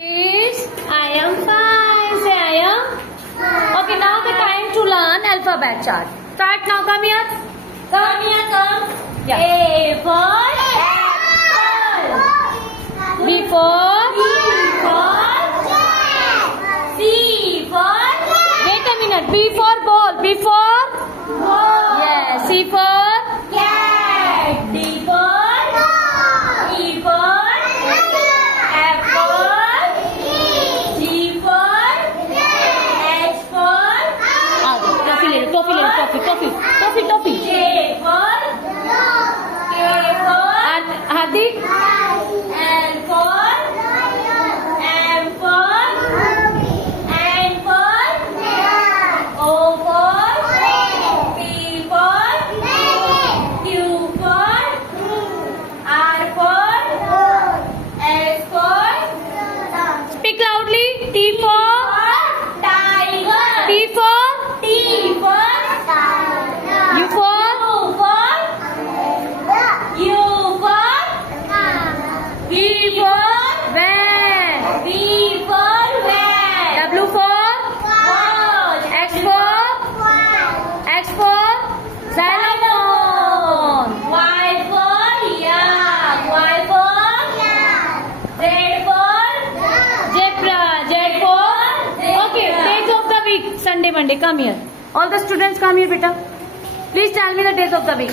Is I am fine. Say I am. Okay, now the time to learn alphabet chart. Start now. Come here. Come here. Come. Yeah. A for apple. B for C for. Wait a minute. B for ball. B for ball. Yeah. C for cat. D for E for apple. Toffee. J for Hardik. L for M for N for O for P for Q for R for S for. Speak loudly. T for tiger. T for U for V for van. V for van. W for watch. X for xylophone. Y for yak. Y for Z for zebra. Z for okay. Days of the week. Sunday, Monday. Come here. All the students come here, beta. Please tell me the days of the week.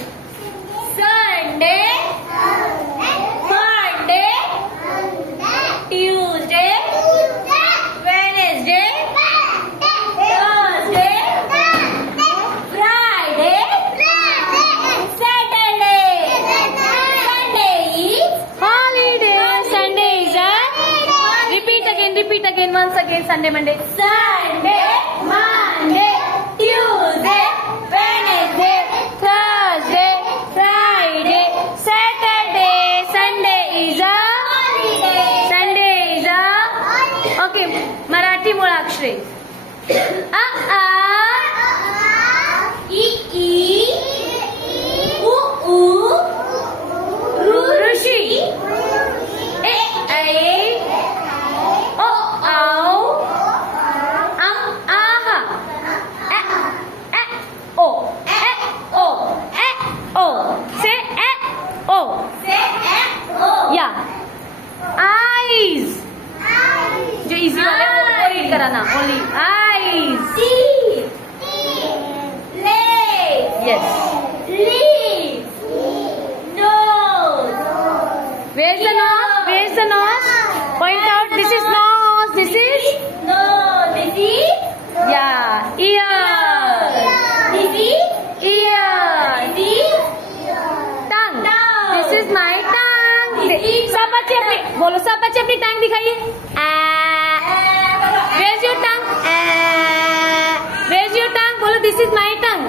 Sunday, Monday, Tuesday, Wednesday, Thursday, Friday, Saturday. Sunday is holiday. Sunday is a repeat again once again. Sunday, Monday. Sunday, Monday, Tuesday, Wednesday, Thursday, Friday, Saturday. Sunday is a holiday. Sunday is a okay. Marathi मुळाक्षरे. A I U Rishi. A O Say O. Yeah. Eyes. जो easy वाले वो read कराना. Only eyes. Legs. Yes. Lips. Nose. Where's the nose? Where's the nose? Point out. This is nose. This is nose. This is yeah. Ear. This is ear. This is tongue. This is my tongue. सब बच्चे अपनी बोलो. सब बच्चे अपनी टंग दिखाइए. Where's your tongue? Where's your tongue? बोलो. This is my tongue.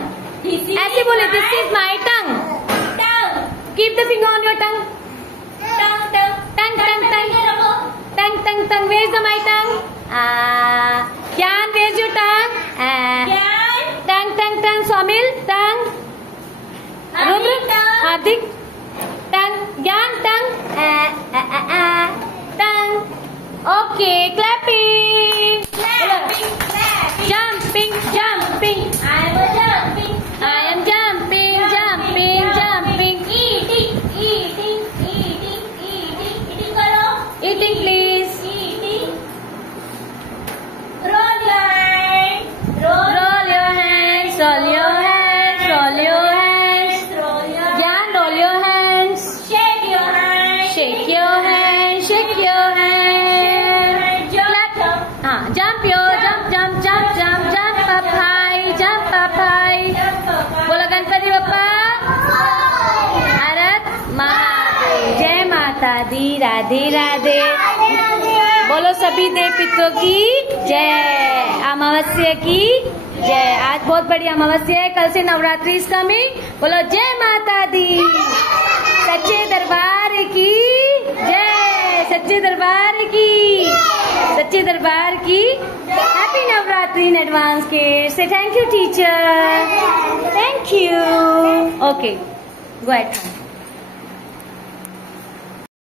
ऐसे बोले. This is my tongue. Keep the finger on your tongue. Tongue. Where's the my tongue? Gyan, where's your tongue? Tongue. Swamil, tongue. Rudra, Hardik, tongue. Gyan, tongue. Tongue. Okay, clapping. Jumping. I am jumping. Eating, please. Roll your hands. Roll your hands. Gyan, roll your hands. Shake your hands. Clap. Jump up high. बोलो गणपति बप्पा. भारत माता. जय माता दी. राधे. बोलो सभी देव पितरों की जय. अमावस्या की जय. आज बहुत बड़ी अमावस्या है. कल से नवरात्रि इज कमिंग. बोलो जय माता दी. सच्चे दरबार की जय. सच्चे दरबार की हैप्पी नवरात्रि इन एडवांस के. से thank you teacher. Thank you. Okay, go at.